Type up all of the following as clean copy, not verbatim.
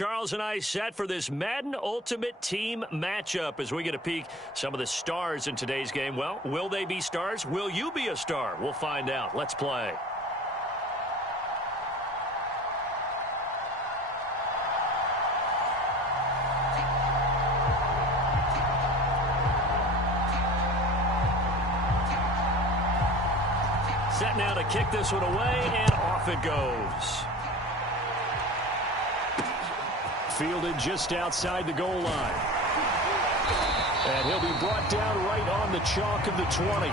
Charles and I set for this Madden Ultimate Team matchup as we get a peek some of the stars in today's game. Well, will they be stars? Will you be a star? We'll find out. Let's play. Set now to kick this one away, and off it goes. Fielded just outside the goal line. And he'll be brought down right on the chalk of the 20.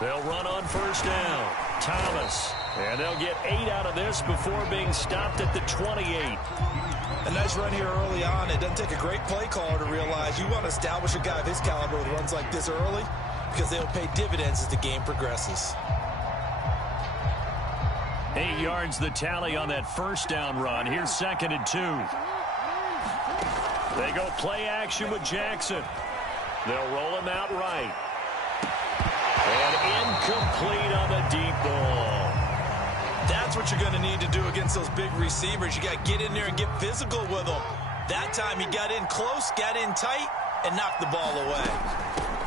They'll run on first down. Thomas. And they'll get 8 out of this before being stopped at the 28. A nice run here early on. It doesn't take a great play caller to realize you want to establish a guy of his caliber with runs like this early because they'll pay dividends as the game progresses. 8 yards the tally on that first down run. Here's 2nd and 2. They go play action with Jackson. They'll roll him out right. And incomplete on the deep ball. That's what you're going to need to do against those big receivers. You got to get in there and get physical with them. That time he got in close, got in tight, and knocked the ball away.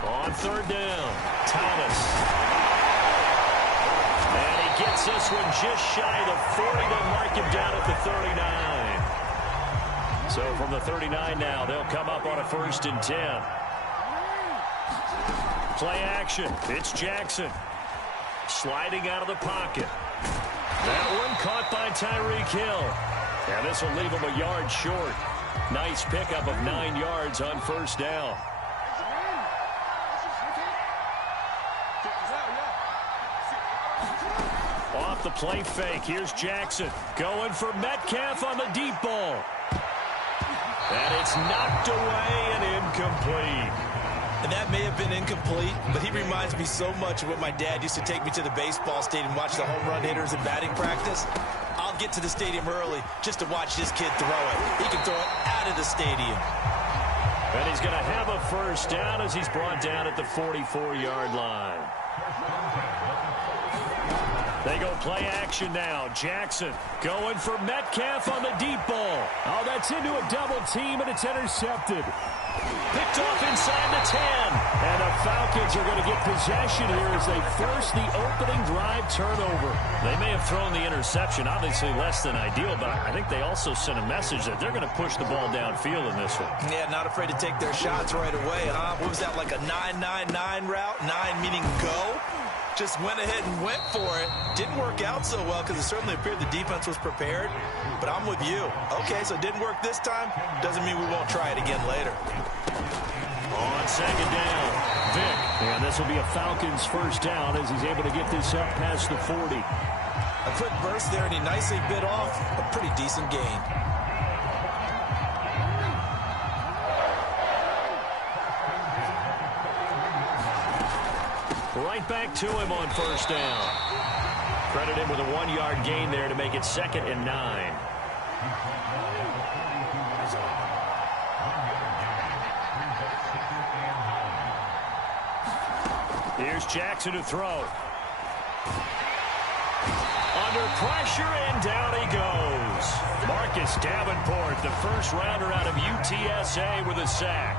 On 3rd down, Thomas. And he gets this one just shy of the 40 to mark him down at the 39. So from the 39 now, they'll come up on a 1st and 10. Play action. It's Jackson. Sliding out of the pocket. That one caught by Tyreek Hill. And this will leave him a yard short. Nice pickup of 9 yards on first down. Off the play fake. Here's Jackson. Going for Metcalf on the deep ball. And it's knocked away and incomplete. And that may have been incomplete, but he reminds me so much of when my dad used to take me to the baseball stadium and watch the home run hitters in batting practice. I'll get to the stadium early just to watch this kid throw it. He can throw it out of the stadium. And he's going to have a first down as he's brought down at the 44-yard line. They go play action now. Jackson going for Metcalf on the deep ball. Oh, that's into a double team, and it's intercepted. Picked off inside the 10. And the Falcons are going to get possession here as they force the opening drive turnover. They may have thrown the interception, obviously less than ideal, but I think they also sent a message that they're going to push the ball downfield in this one. Yeah, not afraid to take their shots right away, huh? What was that, like a 9-9-9 route? 9 meaning go? Just went ahead and went for it. Didn't work out so well because it certainly appeared the defense was prepared. But I'm with you. Okay, so it didn't work this time. Doesn't mean we won't try it again later. On 2nd down, Vick. And this will be a Falcons first down as he's able to get this up past the 40. A quick burst there, and he nicely bit off a pretty decent gain. Right back to him on first down. Credit him with a 1-yard gain there to make it 2nd and 9. Here's Jackson to throw. Under pressure, and down he goes. Marcus Davenport, the first rounder out of UTSA with a sack.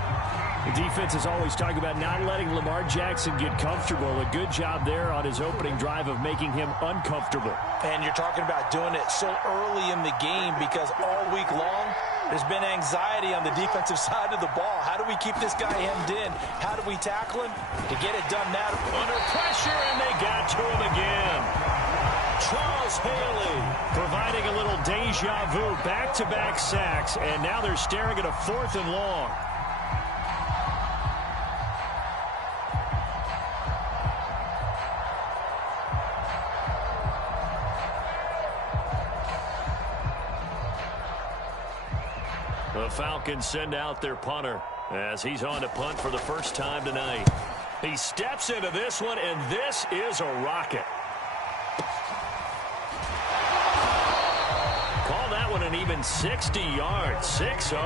The defense is always talking about not letting Lamar Jackson get comfortable. A good job there on his opening drive of making him uncomfortable. And you're talking about doing it so early in the game because all week long there's been anxiety on the defensive side of the ball. How do we keep this guy hemmed in? How do we tackle him? To get it done now. Under pressure, and they got to him again. Charles Haley providing a little deja vu. Back-to-back sacks, and now they're staring at a 4th and long. The Falcons send out their punter as he's on to punt for the first time tonight. He steps into this one, and this is a rocket. Call that one an even 60 yards, 6-0.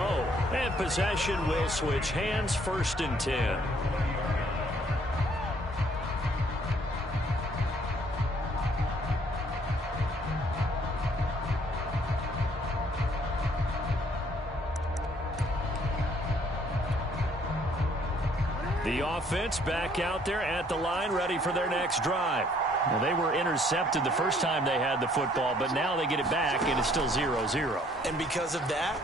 And possession will switch hands, 1st and 10. The offense back out there at the line, ready for their next drive. Well, they were intercepted the first time they had the football, but now they get it back, and it's still 0-0. And because of that,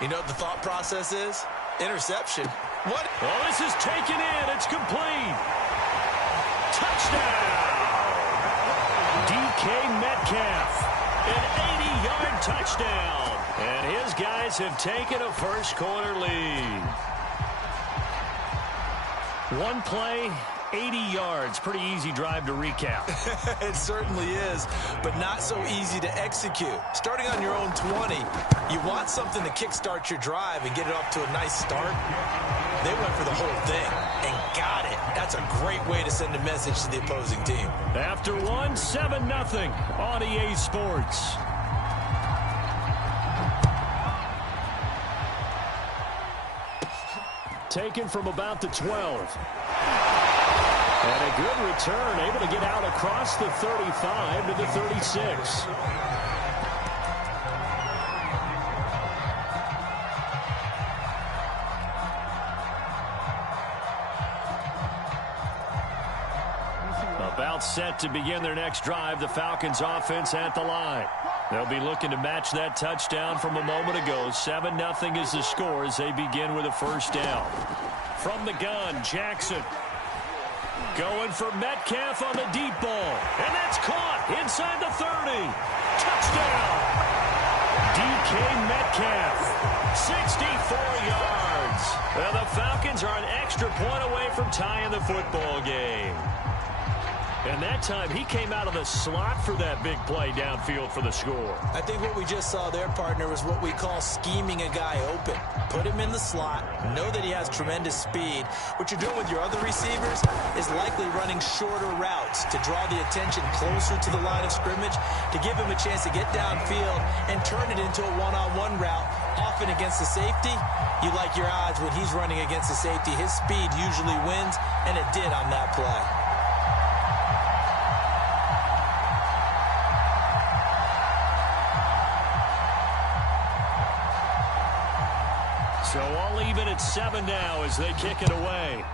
you know what the thought process is? Interception. What? Oh, this is taken in. It's complete. Touchdown! DK Metcalf. An 80-yard touchdown. And his guys have taken a first-quarter lead. One play, 80 yards. Pretty easy drive to recap. It certainly is, but not so easy to execute. Starting on your own 20, you want something to kickstart your drive and get it off to a nice start. They went for the whole thing and got it. That's a great way to send a message to the opposing team. After one, 7-0 on EA Sports. Taken from about the 12. And a good return, able to get out across the 35 to the 36. About set to begin their next drive, the Falcons offense at the line. They'll be looking to match that touchdown from a moment ago. 7-0 is the score as they begin with a first down. From the gun, Jackson. Going for Metcalf on the deep ball. And that's caught inside the 30. Touchdown! DK Metcalf, 64 yards. Well, the Falcons are an extra point away from tying the football game. And that time, he came out of the slot for that big play downfield for the score. I think what we just saw there, partner, was what we call scheming a guy open. Put him in the slot, know that he has tremendous speed. What you're doing with your other receivers is likely running shorter routes to draw the attention closer to the line of scrimmage, to give him a chance to get downfield and turn it into a one-on-one route, often against the safety. You like your odds when he's running against the safety. His speed usually wins, and it did on that play. So all even at 7 now as they kick it away.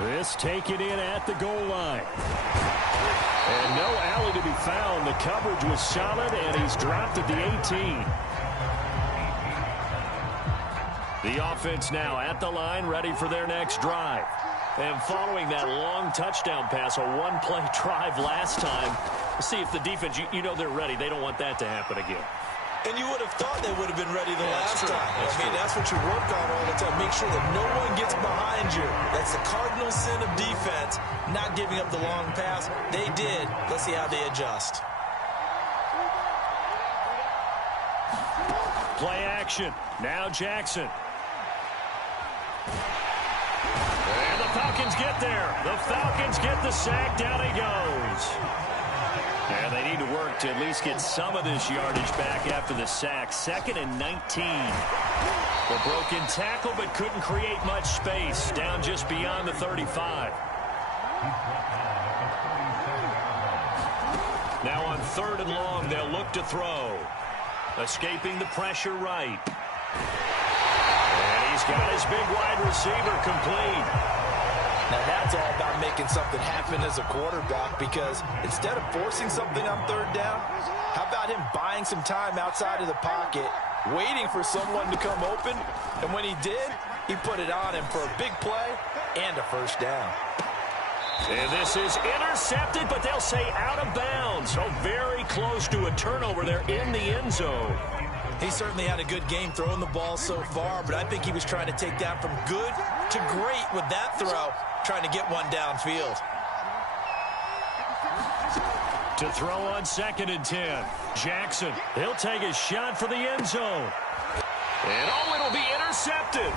This taken in at the goal line. And no alley to be found. The coverage was solid, and he's dropped at the 18. The offense now at the line, ready for their next drive. And following that long touchdown pass, a one-play drive last time. See if the defense, you know they're ready. They don't want that to happen again. And you would have thought they would have been ready the last time. That's what you work on all the time. Make sure that no one gets behind you. That's the cardinal sin of defense, not giving up the long pass. They did. Let's see how they adjust. Play action. Now Jackson. And the Falcons get there. The Falcons get the sack. Down he goes. And they need to work to at least get some of this yardage back after the sack. 2nd and 19. The broken tackle, but couldn't create much space. Down just beyond the 35. Now on 3rd and long, they'll look to throw. Escaping the pressure right. And he's got his big wide receiver complete. Now that's all about making something happen as a quarterback, because instead of forcing something on 3rd down, how about him buying some time outside of the pocket, waiting for someone to come open, and when he did, he put it on him for a big play and a first down. And this is intercepted, but they'll say out of bounds. So very close to a turnover there in the end zone. He certainly had a good game throwing the ball so far, but I think he was trying to take that from good to great with that throw, trying to get one downfield. To throw on 2nd and 10. Jackson, he'll take a shot for the end zone. And it'll be intercepted.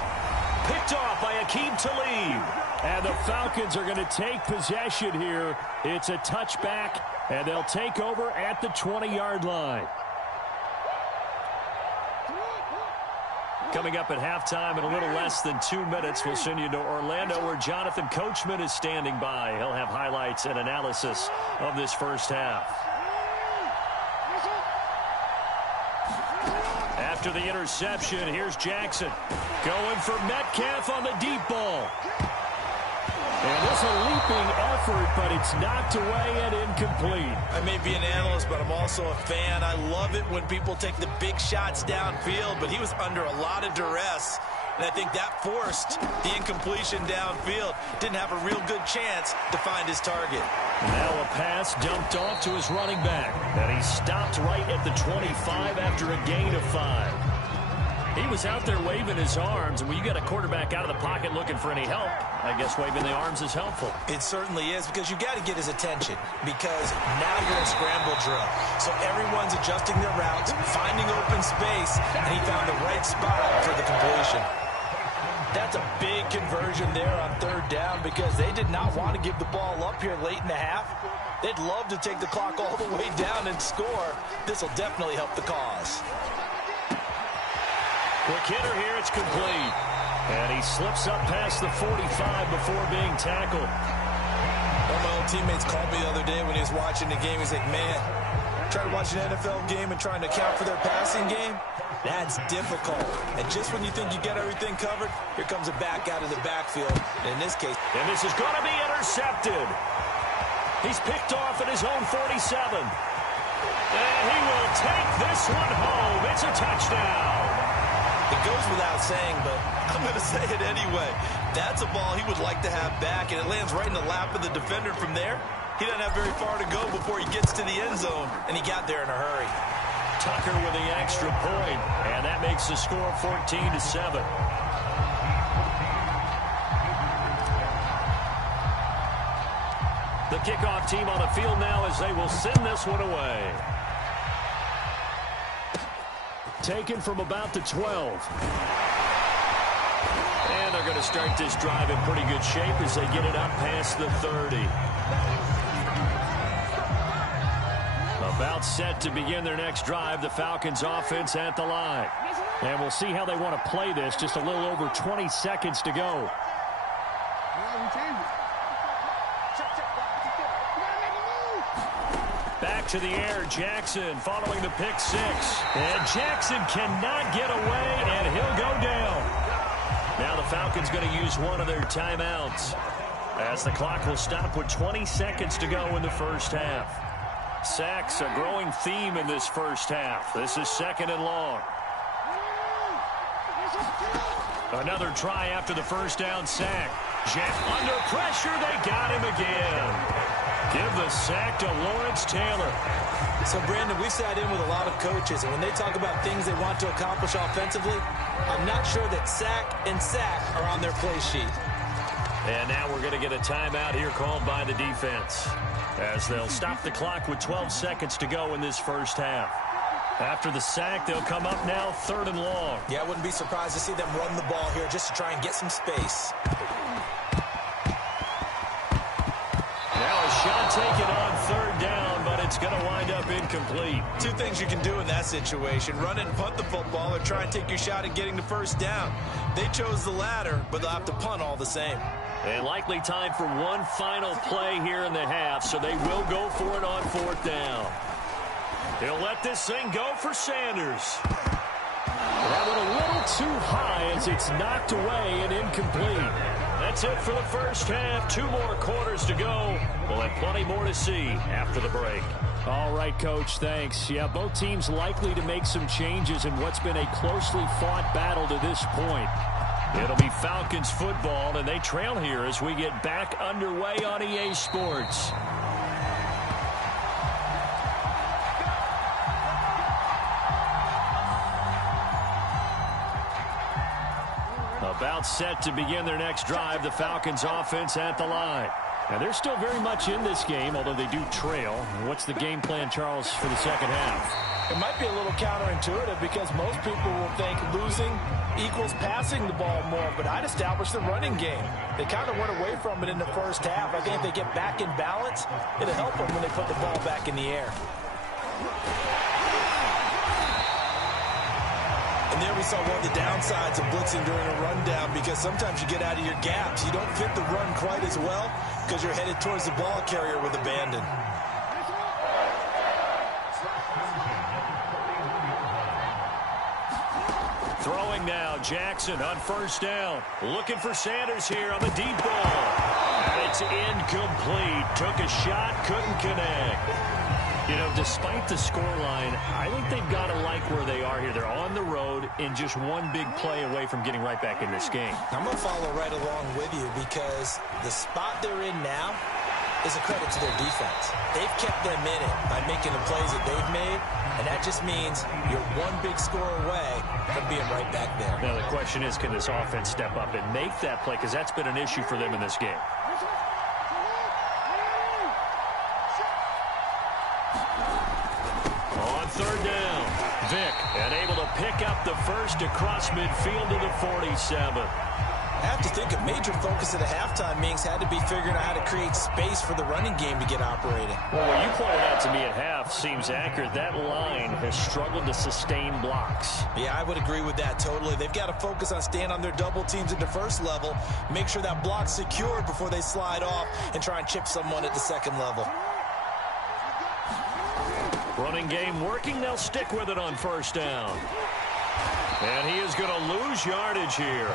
Picked off by Akeem Talib. And the Falcons are going to take possession here. It's a touchback, and they'll take over at the 20-yard line. Coming up at halftime in a little less than 2 minutes, we'll send you to Orlando where Jonathan Coachman is standing by. He'll have highlights and analysis of this first half. After the interception, here's Jackson. Going for Metcalf on the deep ball. And this is a leaping effort, but it's knocked away and incomplete. I may be an analyst, but I'm also a fan. I love it when people take the big shots downfield, but he was under a lot of duress. And I think that forced the incompletion downfield. Didn't have a real good chance to find his target. Now a pass dumped off to his running back. And he stopped right at the 25 after a gain of 5. He was out there waving his arms, and when you get a quarterback out of the pocket looking for any help, I guess waving the arms is helpful. It certainly is, because you got to get his attention, because now you're in scramble drill. So everyone's adjusting their routes, finding open space, and he found the right spot for the completion. That's a big conversion there on third down, because they did not want to give the ball up here late in the half. They'd love to take the clock all the way down and score. This will definitely help the cause. Quick hitter here, it's complete. And he slips up past the 45 before being tackled. One of my old teammates called me the other day when he was watching the game. He's like, man, trying to watch an NFL game and trying to account for their passing game, that's difficult. And just when you think you get everything covered, here comes a back out of the backfield. And in this case, and this is going to be intercepted. He's picked off at his own 47. And he will take this one home. It's a touchdown. It goes without saying, but I'm going to say it anyway. That's a ball he would like to have back, and it lands right in the lap of the defender from there. He doesn't have very far to go before he gets to the end zone, and he got there in a hurry. Tucker with the extra point, and that makes the score 14-7. The kickoff team on the field now as they will send this one away. Taken from about the 12. And they're going to start this drive in pretty good shape as they get it up past the 30. About set to begin their next drive, the Falcons offense at the line. And we'll see how they want to play this. Just a little over 20 seconds to go. Back to the air, Jackson following the pick 6. And Jackson cannot get away, and he'll go down. Now the Falcons going to use one of their timeouts, as the clock will stop with 20 seconds to go in the first half. Sacks, a growing theme in this first half. This is 2nd and long. Another try after the first down sack. Jack under pressure, they got him again. Give the sack to Lawrence Taylor. So, Brandon, we sat in with a lot of coaches, and when they talk about things they want to accomplish offensively, I'm not sure that sack and sack are on their play sheet. And now we're going to get a timeout here called by the defense, as they'll stop the clock with 12 seconds to go in this first half. After the sack, they'll come up now 3rd and long. Yeah, I wouldn't be surprised to see them run the ball here just to try and get some space. Now a shot taken on 3rd down, but it's going to wind up incomplete. Two things you can do in that situation: run and punt the football, or try and take your shot at getting the first down. They chose the latter, but they'll have to punt all the same. And likely time for one final play here in the half, so they will go for it on 4th down. He'll let this thing go for Sanders. That one a little too high as it's knocked away and incomplete. That's it for the first half. 2 more quarters to go. We'll have plenty more to see after the break. All right, Coach, thanks. Yeah, both teams likely to make some changes in what's been a closely fought battle to this point. It'll be Falcons football, and they trail here as we get back underway on EA Sports. About set to begin their next drive, the Falcons offense at the line. And they're still very much in this game, although they do trail. What's the game plan, Charles, for the second half? It might be a little counterintuitive because most people will think losing equals passing the ball more, but I'd establish the running game. They kind of went away from it in the first half. I think if they get back in balance, it'll help them when they put the ball back in the air. And there we saw one of the downsides of blitzing during a rundown, because sometimes you get out of your gaps. You don't fit the run quite as well because you're headed towards the ball carrier with abandon. Throwing now, Jackson on first down. Looking for Sanders here on the deep ball. And it's incomplete. Took a shot, couldn't connect. You know, despite the scoreline, I think they've got to like where they are here. They're on the road and just one big play away from getting right back in this game. I'm going to follow right along with you because the spot they're in now is a credit to their defense. They've kept them in it by making the plays that they've made, and that just means you're one big score away from being right back there. Now, the question is, can this offense step up and make that play? Because that's been an issue for them in this game. On third down, Vick, and able to pick up the first across midfield to the 47. I have to think a major focus at the halftime meetings had to be figuring out how to create space for the running game to get operating. Well, what you pointed out to me at half seems accurate. That line has struggled to sustain blocks. Yeah, I would agree with that totally. They've got to focus on staying on their double teams at the first level, make sure that block's secured before they slide off and try and chip someone at the second level. Running game working. They'll stick with it on first down. And he is going to lose yardage here.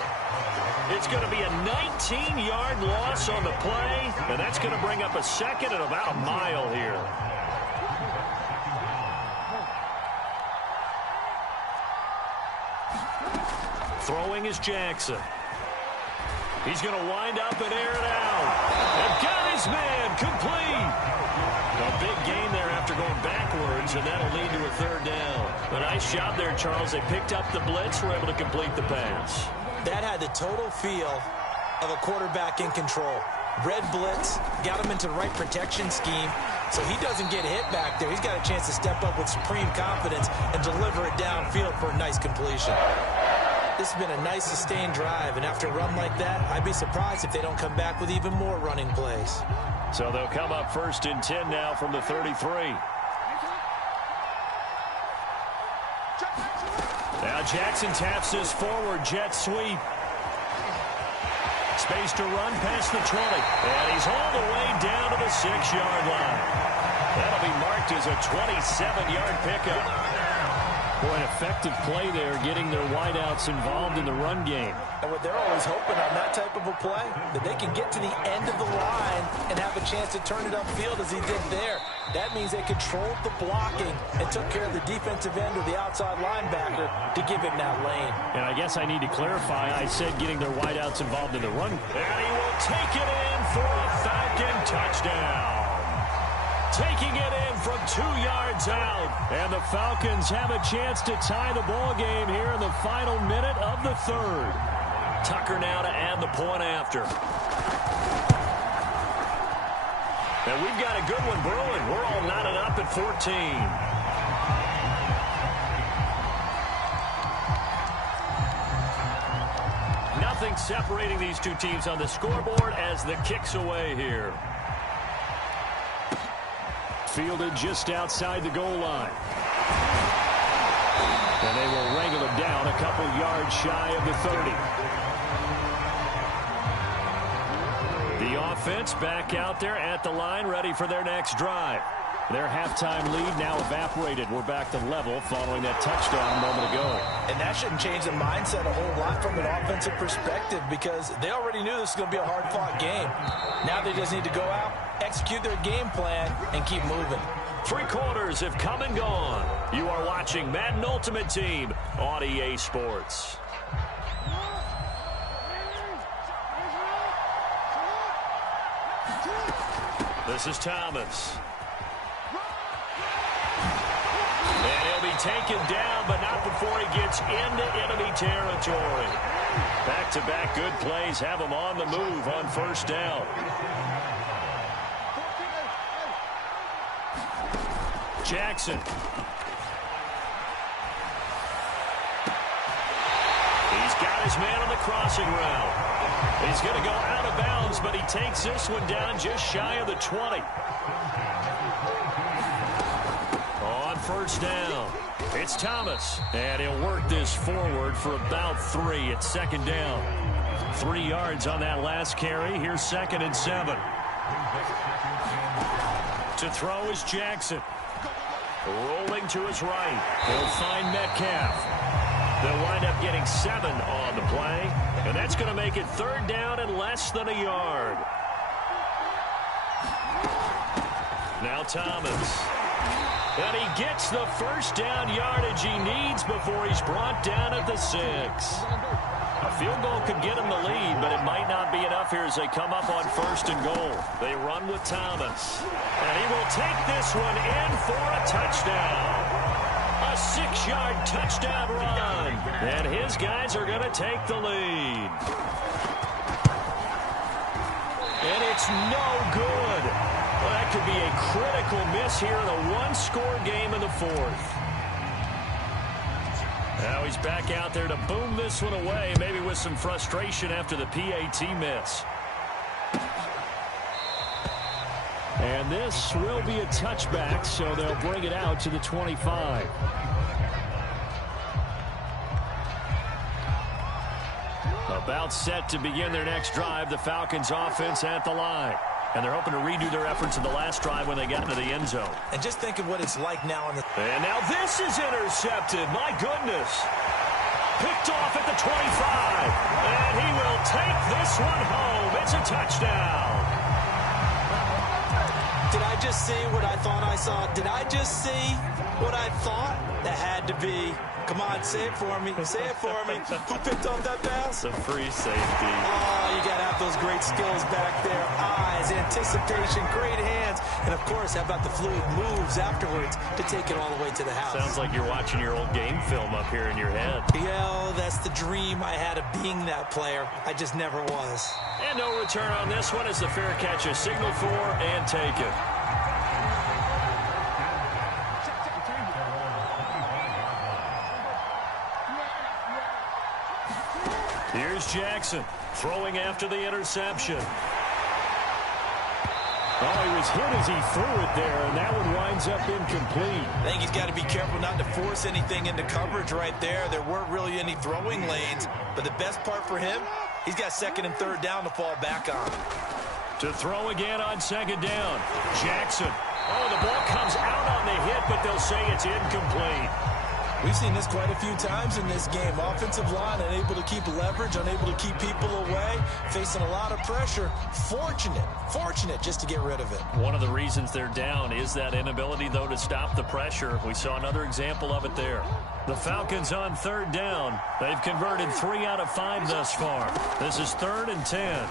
It's going to be a 19-yard loss on the play, and that's going to bring up a second and about a mile here. Throwing is Jackson. He's going to wind up and air it out. And got his man complete. A big gain there after going backwards, and that'll lead to a third down. A nice job there, Charles. They picked up the blitz, were able to complete the pass. That had the total feel of a quarterback in control. Red blitz, got him into the right protection scheme, so he doesn't get hit back there. He's got a chance to step up with supreme confidence and deliver it downfield for a nice completion. This has been a nice sustained drive, and after a run like that, I'd be surprised if they don't come back with even more running plays. So they'll come up first and 10 now from the 33. Now Jackson taps his forward jet sweep. Space to run past the 20. And he's all the way down to the 6-yard line. That'll be marked as a 27-yard pickup. Boy, an effective play there, getting their wideouts involved in the run game. And what they're always hoping on that type of a play, that they can get to the end of the line and have a chance to turn it upfield as he did there. That means they controlled the blocking and took care of the defensive end or the outside linebacker to give him that lane. And I guess I need to clarify, I said getting their wideouts involved in the run. And he will take it in for a Falcon touchdown. Taking it in from 2 yards out. And the Falcons have a chance to tie the ball game here in the final minute of the third. Tucker now to add the point after. And we've got a good one brewing. We're all knotted up at 14. Nothing separating these two teams on the scoreboard as the kick's away here. Fielded just outside the goal line. And they will wrangle him down a couple yards shy of the 30. The offense back out there at the line, ready for their next drive. Their halftime lead now evaporated. We're back to level following that touchdown a moment ago. And that shouldn't change the mindset a whole lot from an offensive perspective because they already knew this was going to be a hard-fought game. Now they just need to go out, execute their game plan, and keep moving. 3 quarters have come and gone. You are watching Madden Ultimate Team on EA Sports. This is Thomas. And he'll be taken down, but not before he gets into enemy territory. Back-to-back good plays have him on the move on first down. Jackson. He's got his man on the crossing route. He's going to go out of bounds, but he takes this one down just shy of the 20. On first down, it's Thomas. And he'll work this forward for about 3 at second down. 3 yards on that last carry. Here's 2nd and 7. To throw is Jackson. Rolling to his right. He'll find Metcalf. They'll wind up getting 7 on the play. And that's going to make it 3rd down and less than a yard. Now Thomas. And he gets the first down yardage he needs before he's brought down at the 6. A field goal could get him the lead, but it might not be enough here as they come up on 1st and goal. They run with Thomas. And he will take this one in for a touchdown. A 6-yard touchdown run. And his guys are going to take the lead. And it's no good. Well, that could be a critical miss here in a one-score game in the 4th. Now he's back out there to boom this one away, maybe with some frustration after the PAT miss. And this will be a touchback, so they'll bring it out to the 25. About set to begin their next drive, the Falcons offense at the line. And they're hoping to redo their efforts in the last drive when they got into the end zone. And just think of what it's like now. And now this is intercepted. My goodness. Picked off at the 25. And he will take this one home. It's a touchdown. Did I just see what I thought I saw? Did I just see what I thought? That had to be. Come on, say it for me. Say it for me. Who picked off that pass? It's a free safety. Oh, you got to have those great skills back there. Eyes, anticipation, great hands. And, of course, how about the fluid moves afterwards to take it all the way to the house? Sounds like you're watching your old game film up here in your head. Yeah, that's the dream I had of being that player. I just never was. And no return on this one as the fair catch is signaled for and taken. Here's Jackson throwing after the interception. Oh, he was hit as he threw it there, and that one winds up incomplete. I think he's got to be careful not to force anything into coverage right there. There weren't really any throwing lanes, but the best part for him, he's got 2nd and 3rd down to fall back on. To throw again on 2nd down, Jackson. Oh, the ball comes out on the hit, but they'll say it's incomplete. We've seen this quite a few times in this game. Offensive line unable to keep leverage, unable to keep people away, facing a lot of pressure. Fortunate just to get rid of it. One of the reasons they're down is that inability, though, to stop the pressure. We saw another example of it there. The Falcons on 3rd down. They've converted 3 out of 5 thus far. This is 3rd and 10.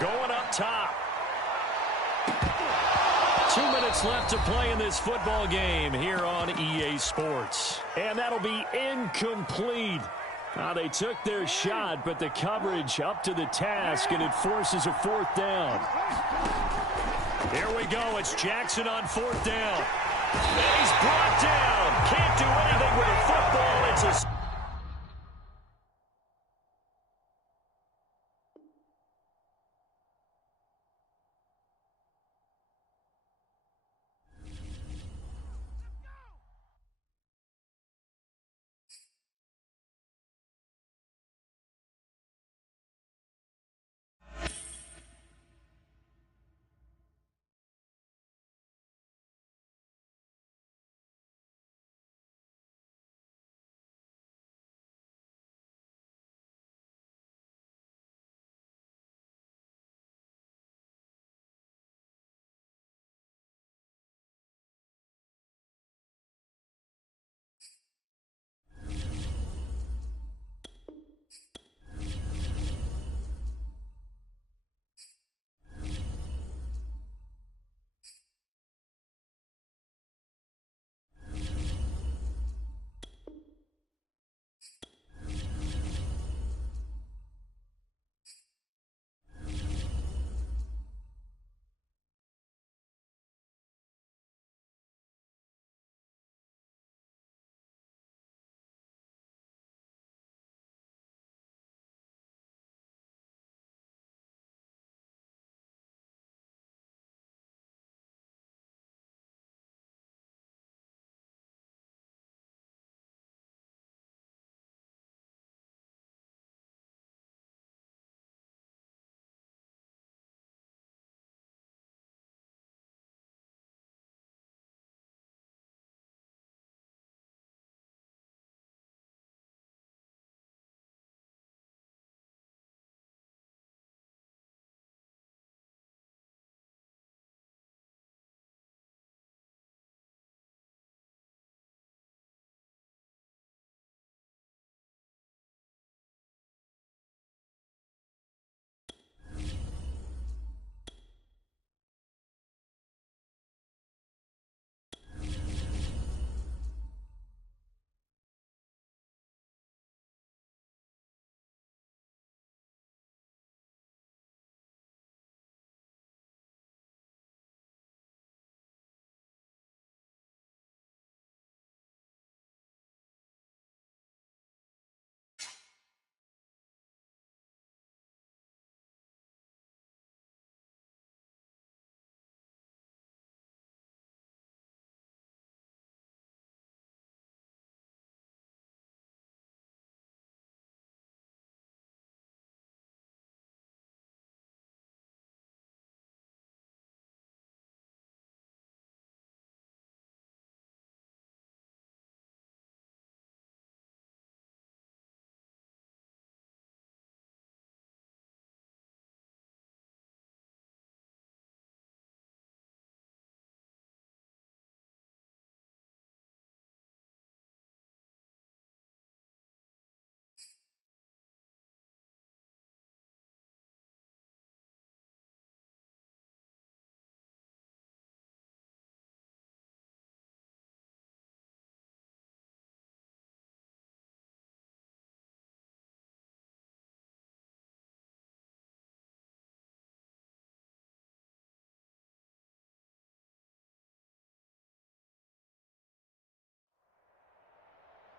Going up top. 2 minutes left to play in this football game here on EA Sports. And that'll be incomplete. They took their shot, but the coverage up to the task, and it forces a 4th down. Here we go. It's Jackson on 4th down. And he's brought down. Can't do anything with a football. It's a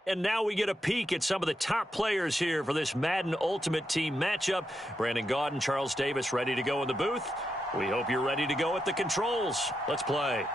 And now we get a peek at some of the top players here for this Madden Ultimate Team matchup. Brandon Gaudin, Charles Davis ready to go in the booth. We hope you're ready to go at the controls. Let's play.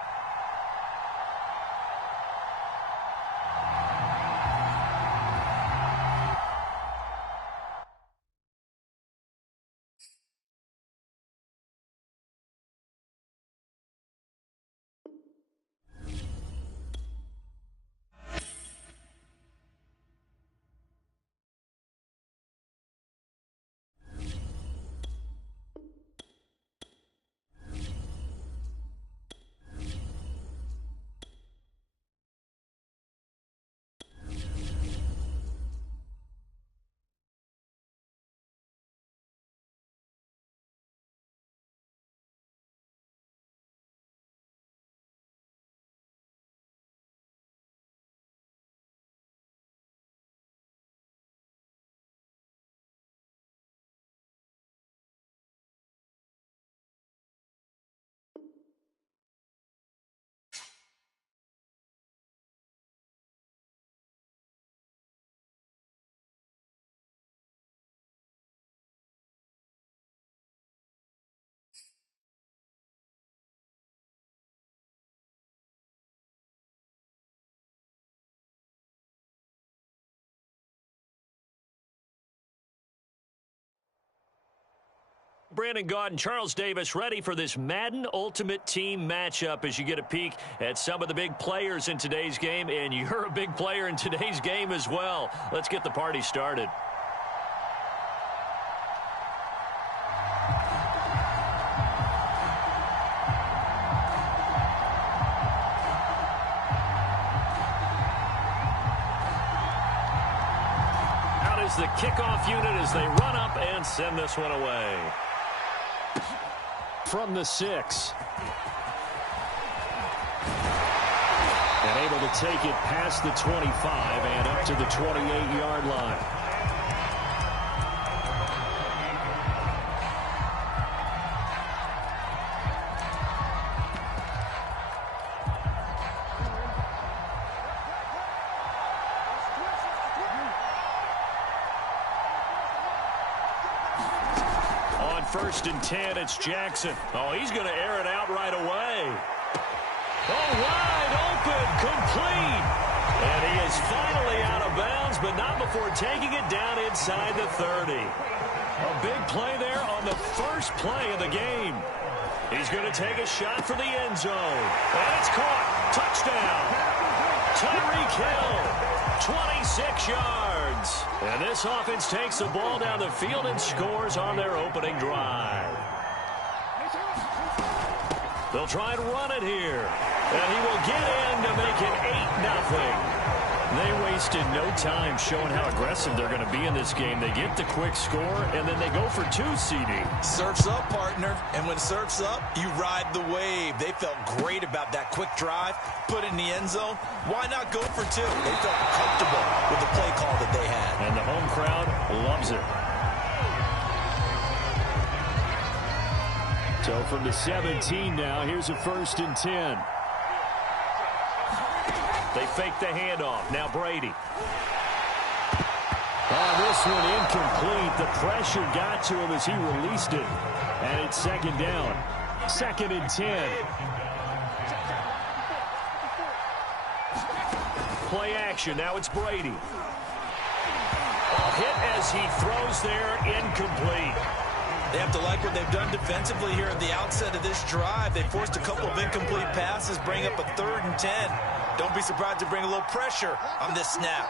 Brandon Gaudin, Charles Davis ready for this Madden Ultimate Team matchup as you get a peek at some of the big players in today's game, and you're a big player in today's game as well. Let's get the party started. Out is the kickoff unit as they run up and send this one away. From the 6. And able to take it past the 25 and up to the 28-yard line. First and 10, it's Jackson. Oh, he's going to air it out right away. Oh, wide open, complete. And he is finally out of bounds, but not before taking it down inside the 30. A big play there on the first play of the game. He's going to take a shot for the end zone. And it's caught. Touchdown. Tyreek Hill, 26 yards. And this offense takes the ball down the field and scores on their opening drive. They'll try and run it here. And he will get in to make it 8-0. They wasted no time showing how aggressive they're going to be in this game. They get the quick score, and then they go for 2, CD. Surf's up, partner. And when surf's up, you ride the wave. They felt great about that quick drive, put it in the end zone. Why not go for 2? They felt comfortable with the play call that they had. And the home crowd loves it. So from the 17 now, here's a 1st and 10. They fake the handoff. Now Brady. This one incomplete. The pressure got to him as he released it. And it's 2nd down. 2nd and 10. Play action. Now it's Brady. Hit as he throws there. Incomplete. They have to like what they've done defensively here at the outset of this drive. They forced a couple of incomplete passes, bring up a 3rd and 10. Don't be surprised to bring a little pressure on this snap.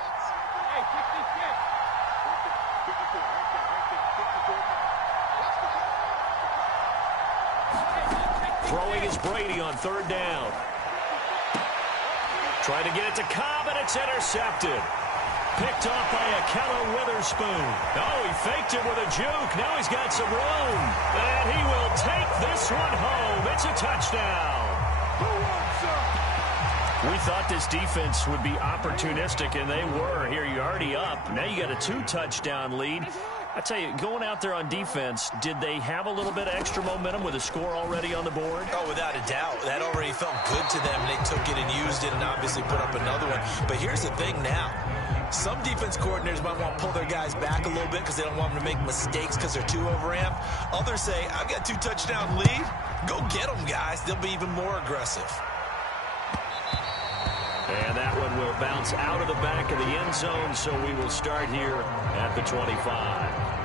Throwing is Brady on 3rd down. Trying to get it to Cobb, and it's intercepted. Picked off by Akello Witherspoon. Oh, he faked it with a juke. Now he's got some room. And he will take this one home. It's a touchdown. We thought this defense would be opportunistic, and they were. Here, you're already up. Now you got a 2-touchdown lead. I tell you, going out there on defense, did they have a little bit of extra momentum with a score already on the board? Oh, without a doubt. That already felt good to them. They took it and used it and obviously put up another one. But here's the thing now. Some defense coordinators might want to pull their guys back a little bit because they don't want them to make mistakes because they're too overamped. Others say, I've got 2-touchdown lead. Go get them, guys. They'll be even more aggressive. And that one will bounce out of the back of the end zone, so we will start here at the 25.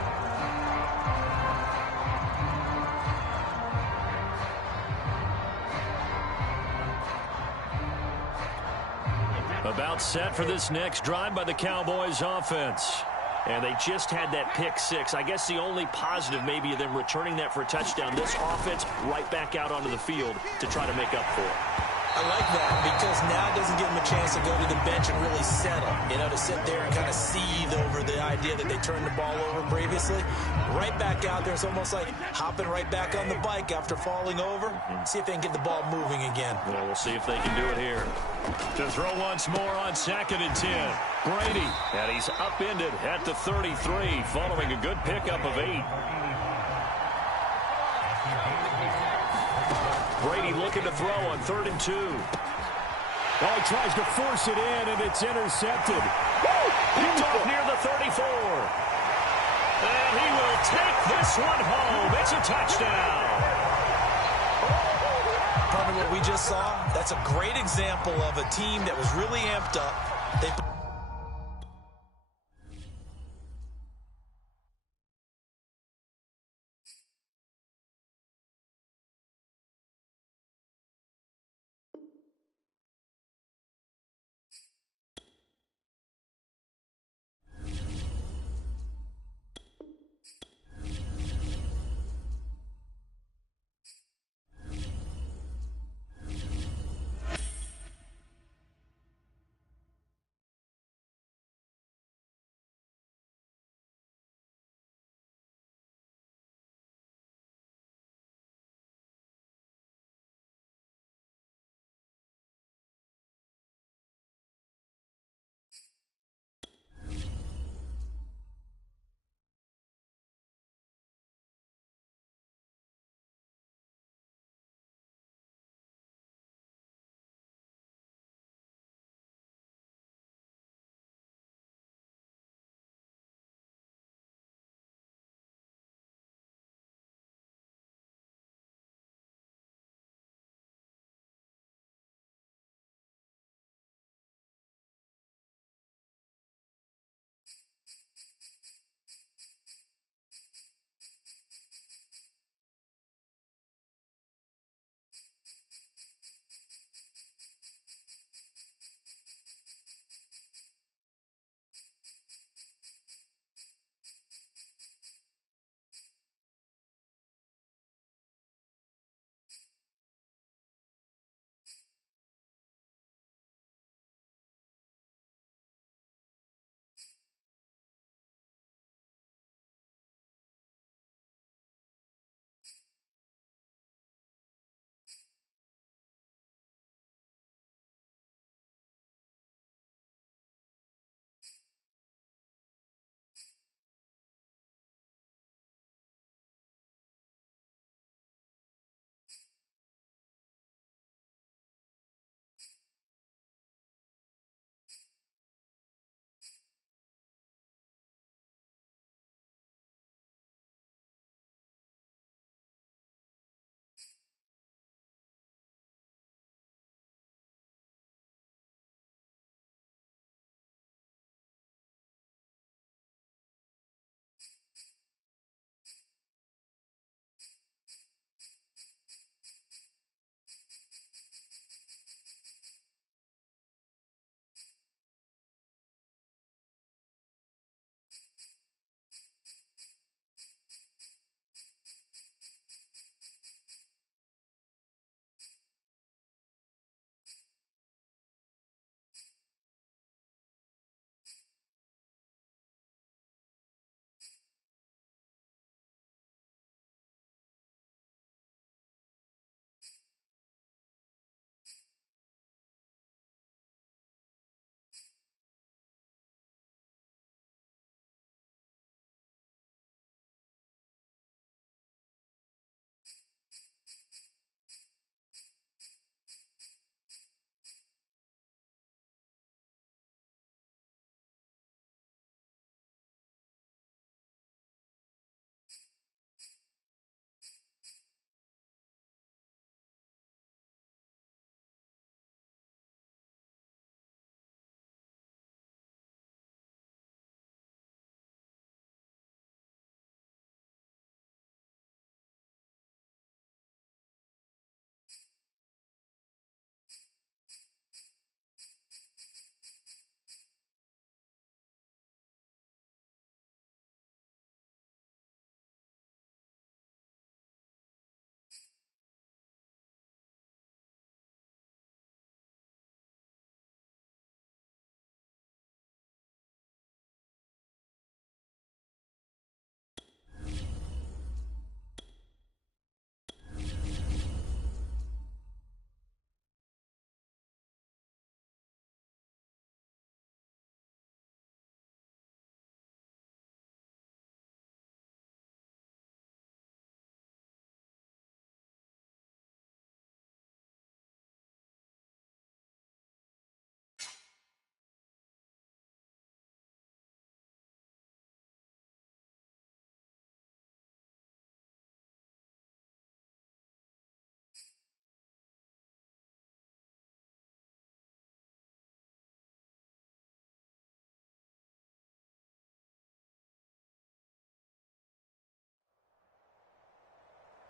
About set for this next drive by the Cowboys offense. And they just had that pick six. I guess the only positive maybe of them returning that for a touchdown. This offense right back out onto the field to try to make up for it. I like that because now it doesn't give them a chance to go to the bench and really settle. You know, to sit there and kind of seethe over the idea that they turned the ball over previously. Right back out there. It's almost like hopping right back on the bike after falling over. See if they can get the ball moving again. Well, we'll see if they can do it here. To throw once more on 2nd and 10. Brady. And he's upended at the 33 following a good pickup of 8. Brady looking to throw on 3rd and 2. Oh, he tries to force it in, and it's intercepted. Picked off near the 34. And he will take this one home. It's a touchdown. Part of what we just saw, that's a great example of a team that was really amped up. They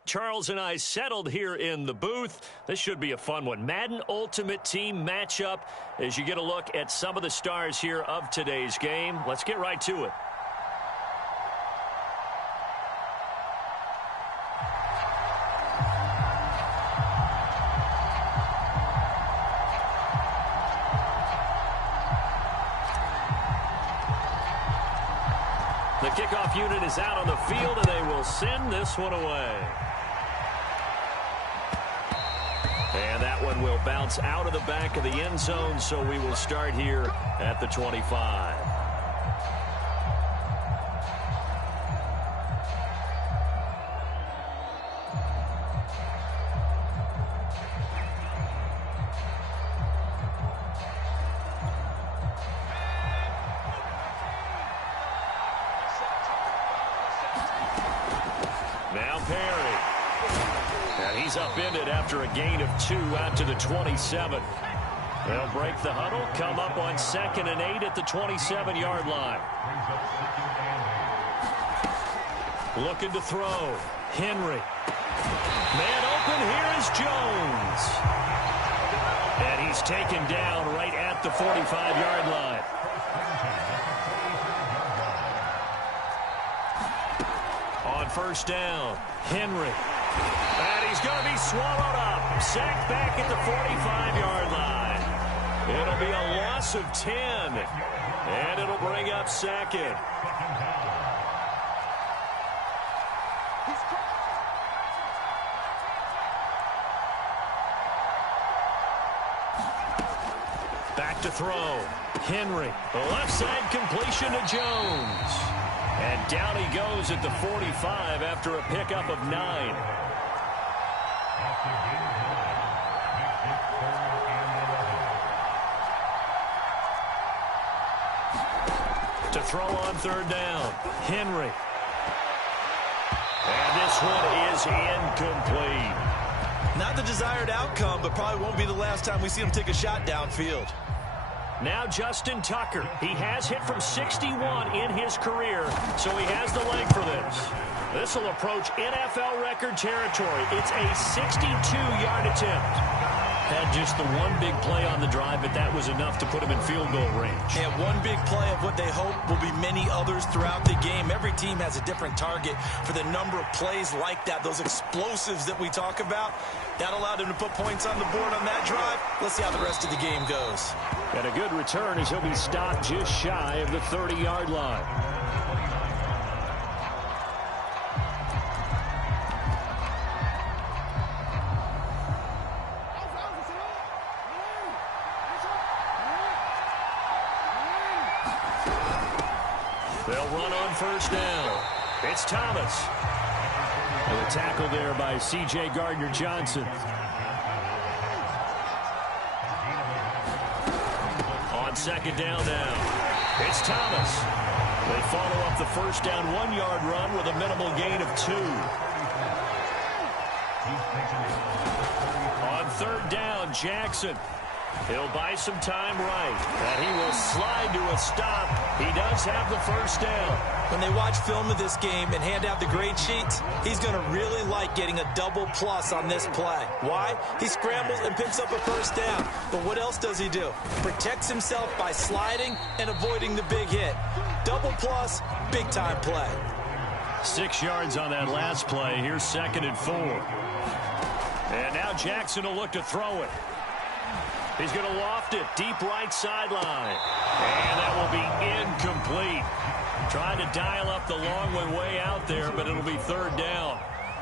Charles and I settled here in the booth. This should be a fun one. Madden Ultimate Team matchup as you get a look at some of the stars here of today's game. Let's get right to it. The kickoff unit is out on the field, and they will send this one away. And that one will bounce out of the back of the end zone, so we will start here at the 25. Now Perry. And he's upended after a gain of 2 out to the 27. They'll break the huddle, come up on 2nd and 8 at the 27-yard line. Looking to throw. Henry. Man open, here is Jones. And he's taken down right at the 45-yard line. On first down, Henry. And he's going to be swallowed up. Sacked back at the 45-yard line. It'll be a loss of 10. And it'll bring up 2nd. Back to throw. Henry. The left side completion to Jones. And down he goes at the 45 after a pickup of 9. To throw on third down, Henry. And this one is incomplete. Not the desired outcome, but probably won't be the last time we see him take a shot downfield. Now Justin Tucker. He has hit from 61 in his career, so he has the leg for this. This will approach NFL record territory. It's a 62-yard attempt. Had just the one big play on the drive, but that was enough to put him in field goal range. And one big play of what they hope will be many others throughout the game. Every team has a different target for the number of plays like that, those explosives that we talk about. That allowed him to put points on the board on that drive. Let's see how the rest of the game goes. And a good return as he'll be stopped just shy of the 30-yard line. They'll run on first down. It's Thomas. And a tackle there by C.J. Gardner-Johnson. On second down now. It's Thomas. They follow up the first down 1-yard run with a minimal gain of 2. On third down, Jackson. He'll buy some time right. And he will slide to a stop. He does have the first down. When they watch film of this game and hand out the grade sheets, he's going to really like getting a double plus on this play. Why? He scrambles and picks up a first down. But what else does he do? Protects himself by sliding and avoiding the big hit. Double plus, big time play. 6 yards on that last play. Here's 2nd and 4. And now Jackson will look to throw it. He's going to loft it deep right sideline. And that will be incomplete. Trying to dial up the long one way out there, but it'll be third down.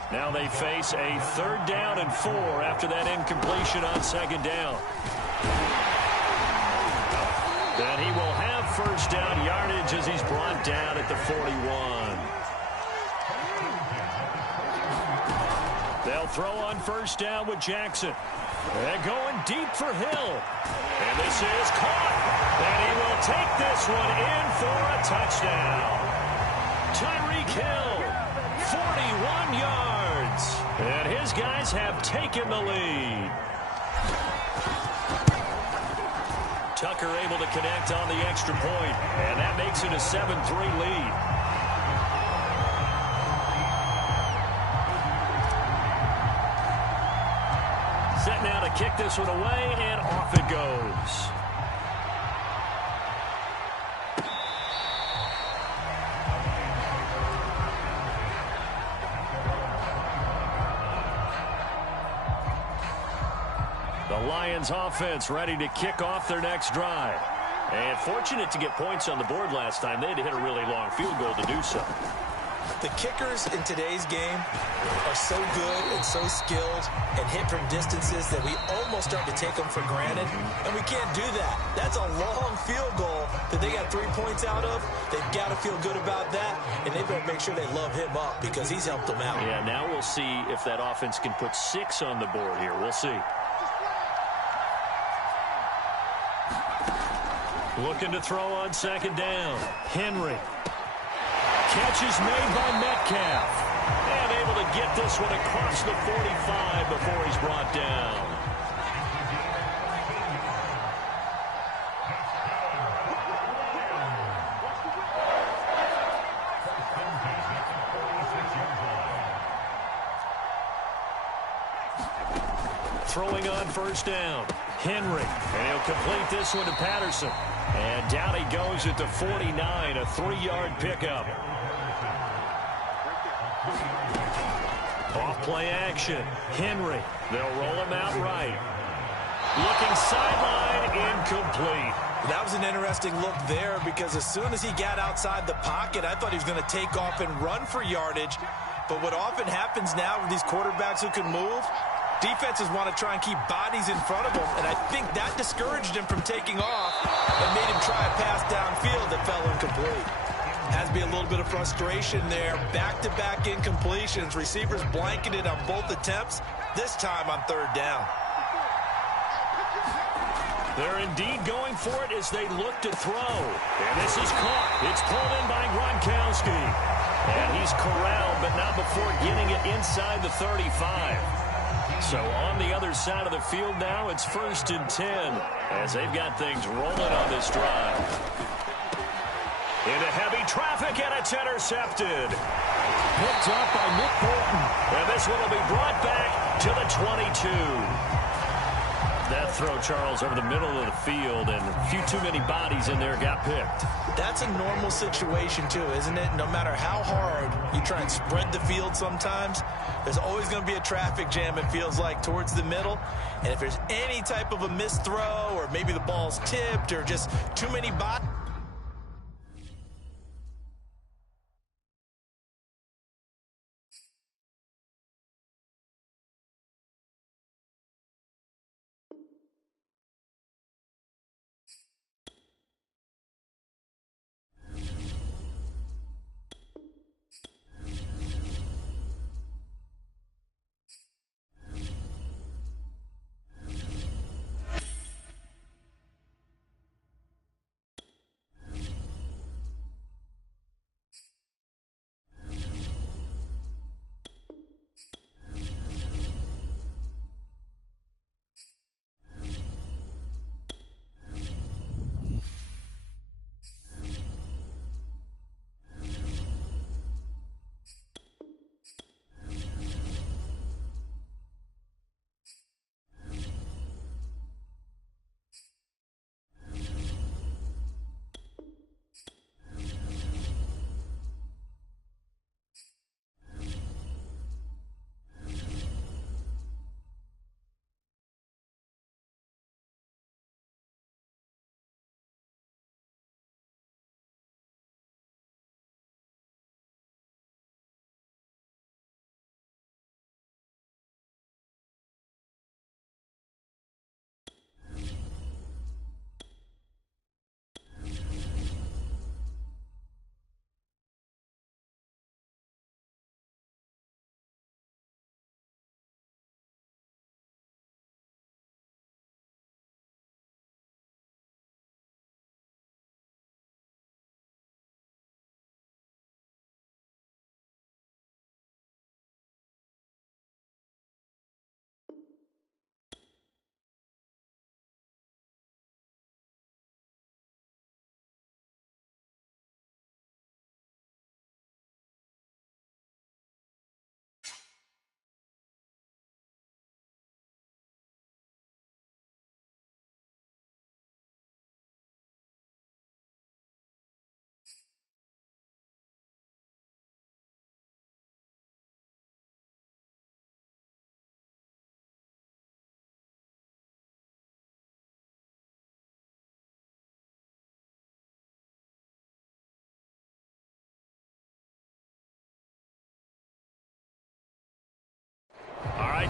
Now they face a 3rd down and 4 after that incompletion on 2nd down. Then he will have first down yardage as he's brought down at the 41. They'll throw on first down with Jackson. They're going deep for Hill. And this is caught. And he will take this one in for a touchdown. Tyreek Hill, 41 yards. And his guys have taken the lead. Tucker able to connect on the extra point. And that makes it a 7-3 lead. to kick this one away, and off it goes. The Lions offense ready to kick off their next drive. And fortunate to get points on the board last time. They had to hit a really long field goal to do so. The kickers in today's game are so good and so skilled and hit from distances that we almost start to take them for granted, and we can't do that. That's a long field goal that they got 3 points out of. They've got to feel good about that, and they've got to make sure they love him up because he's helped them out. Yeah, now we'll see if that offense can put 6 on the board here. We'll see. Looking to throw on second down. Henry. Catch is made by Metcalf. And able to get this one across the 45 before he's brought down. Throwing on first down. Henry. And he'll complete this one to Patterson. And down he goes at the 49, a 3-yard pickup. Off play action. Henry. They'll roll him out right. Looking sideline, incomplete. That was an interesting look there because as soon as he got outside the pocket, I thought he was going to take off and run for yardage. But what often happens now with these quarterbacks who can move, defenses want to try and keep bodies in front of them, and I think that discouraged him from taking off and made him try a pass downfield that fell incomplete. Has to be a little bit of frustration there. Back-to-back incompletions. Receivers blanketed on both attempts, this time on third down. They're indeed going for it as they look to throw. And this is caught. It's pulled in by Gronkowski. And he's corralled, but not before getting it inside the 35. So on the other side of the field now, it's 1st and 10 as they've got things rolling on this drive. Into heavy traffic, and it's intercepted. Picked up by Nick Bolton. And this one will be brought back to the 22. That throw, Charles, over the middle of the field, and a few too many bodies in there got picked. That's a normal situation, too, isn't it? No matter how hard you try and spread the field sometimes, there's always going to be a traffic jam, it feels like, towards the middle. And if there's any type of a missed throw or maybe the ball's tipped or just too many bodies,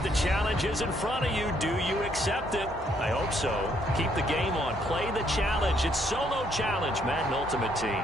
right, the challenge is in front of you. Do you accept it? I hope so. Keep the game on. Play the challenge. It's solo challenge, Madden Ultimate Team.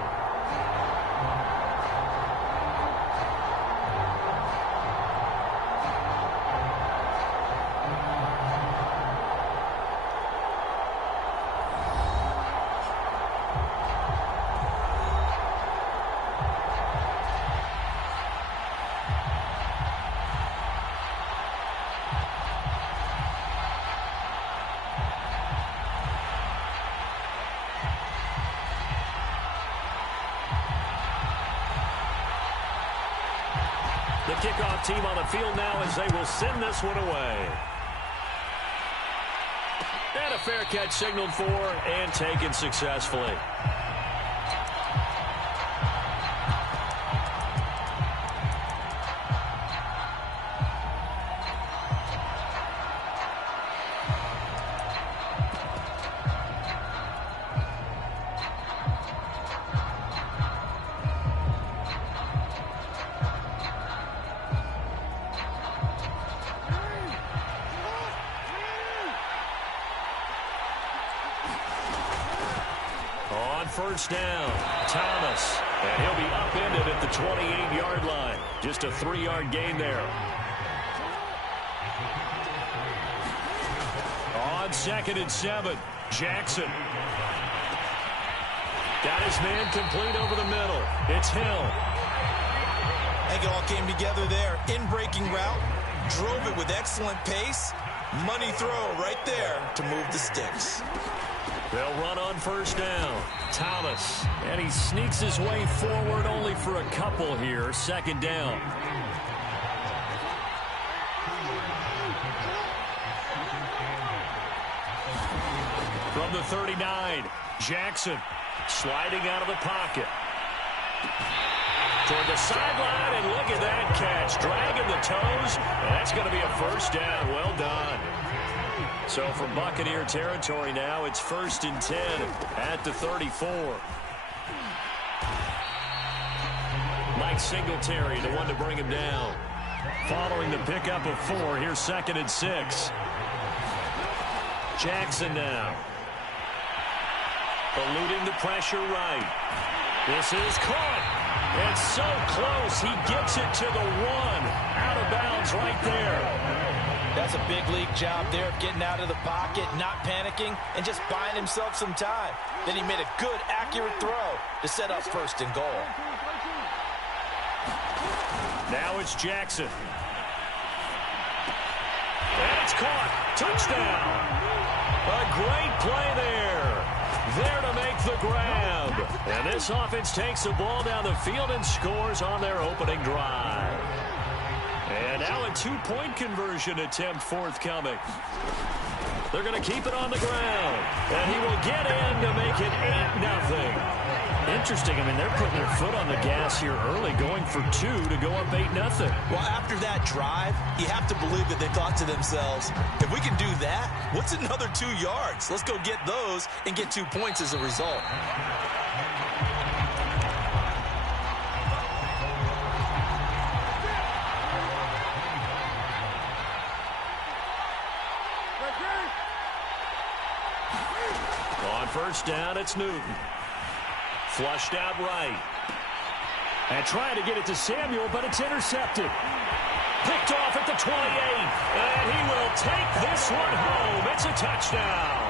The kickoff team on the field now as they will send this one away. And a fair catch signaled for and taken successfully. First down, Thomas, and he'll be upended at the 28-yard line. Just a 3-yard gain there. On 2nd and 7, Jackson. Got his man complete over the middle. It's Hill. I think it all came together there. In-breaking route, drove it with excellent pace. Money throw right there to move the sticks. They'll run on first down. Thomas, and he sneaks his way forward only for a couple here. 2nd down. From the 39, Jackson sliding out of the pocket. Toward the sideline, and look at that catch. Dragging the toes, and that's going to be a first down. Well done. So from Buccaneer territory now, it's 1st and 10 at the 34. Mike Singletary, the one to bring him down. Following the pickup of 4, here's 2nd and 6. Jackson now. Eluding the pressure right. This is caught. It's so close. He gets it to the 1. Out of bounds right there. That's a big league job there, getting out of the pocket, not panicking, and just buying himself some time. Then he made a good, accurate throw to set up 1st and goal. Now it's Jackson. And it's caught. Touchdown. A great play there. There to make the grab. And this offense takes the ball down the field and scores on their opening drive. And now a 2-point conversion attempt forthcoming. They're going to keep it on the ground. And he will get in to make it 8-0. Interesting. I mean, they're putting their foot on the gas here early, going for 2 to go up 8-0. Well, after that drive, you have to believe that they thought to themselves, if we can do that, what's another 2 yards? Let's go get those and get 2 points as a result. On first down, it's Newton. Flushed out right. And trying to get it to Samuel, but it's intercepted. Picked off at the 28. And he will take this one home. It's a touchdown.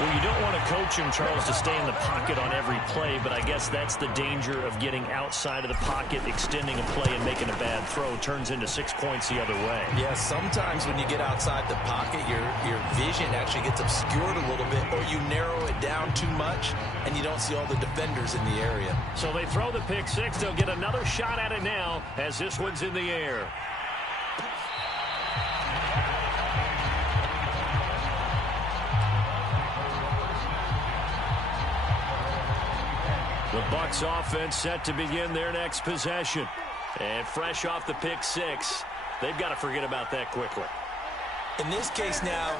Well, you don't want to coach him, Charles, to stay in the pocket on every play, but I guess that's the danger of getting outside of the pocket, extending a play, and making a bad throw. Turns into 6 points the other way. Yeah, sometimes when you get outside the pocket, your vision actually gets obscured a little bit, or you narrow it down too much, and you don't see all the defenders in the area. So they throw the pick six. They'll get another shot at it now as this one's in the air. The Bucs offense set to begin their next possession. And fresh off the pick six, they've got to forget about that quickly. In this case now,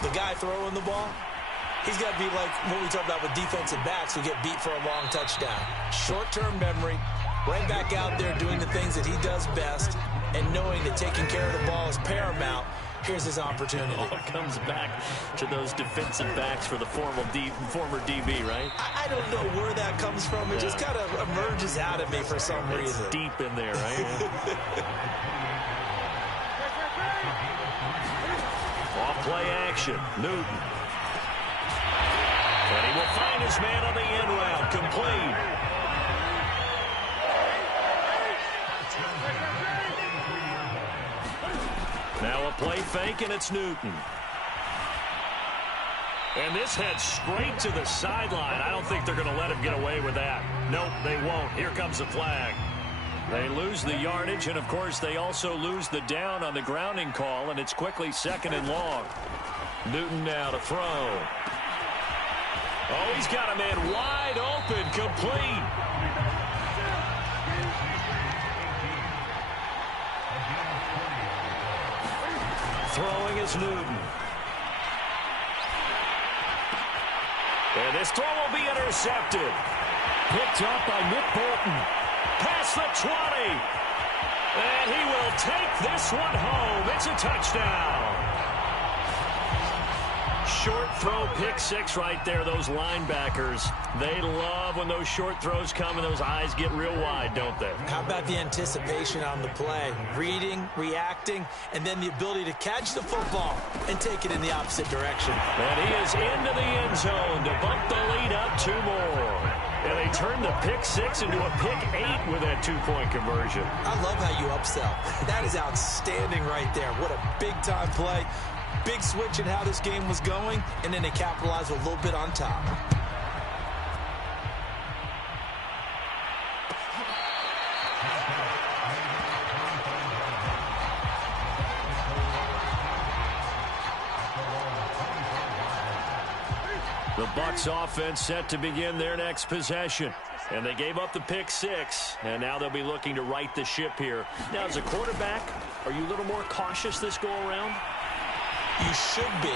the guy throwing the ball, he's got to be like what we talked about with defensive backs who get beat for a long touchdown. Short-term memory, right back out there doing the things that he does best and knowing that taking care of the ball is paramount. Here's his opportunity. It all comes back to those defensive backs for the former DB, right? I don't know where that comes from. It just kind of emerges out of me for some reason. Deep in there, right? Off play action. Newton. And he will find his man on the end route. Complete. Now a play fake, and it's Newton. And this heads straight to the sideline. I don't think they're going to let him get away with that. Nope, they won't. Here comes the flag. They lose the yardage, and, of course, they also lose the down on the grounding call, and it's quickly 2nd and long. Newton now to throw. Oh, he's got a man wide open, complete. Throwing is Newton. And this throw will be intercepted. Picked up by Nick Bolton. Past the 20. And he will take this one home. It's a touchdown. Short throw, pick six right there. Those linebackers, they love when those short throws come and those eyes get real wide, don't they? How about the anticipation on the play? Reading, reacting, and then the ability to catch the football and take it in the opposite direction. And he is into the end zone to bump the lead up 2 more. And they turn the pick six into a pick 8 with that 2-point conversion. I love how you upsell. That is outstanding right there. What a big-time play. Big switch in how this game was going, and then they capitalized a little bit on top. The Bucs offense set to begin their next possession. And they gave up the pick six, and now they'll be looking to right the ship here. Now, as a quarterback, are you a little more cautious this go-around? You should be,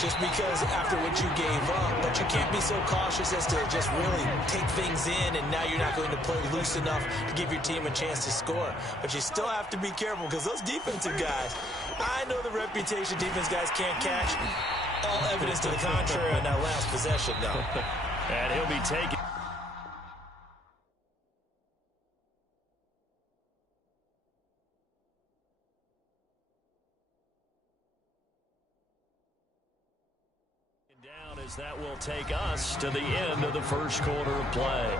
just because after what you gave up, but you can't be so cautious as to just really take things in, and now you're not going to play loose enough to give your team a chance to score. But you still have to be careful, because those defensive guys, I know the reputation defense guys can't catch. All evidence to the contrary on that last possession, though. And he'll be taking. Down as that will take us to the end of the first quarter of play.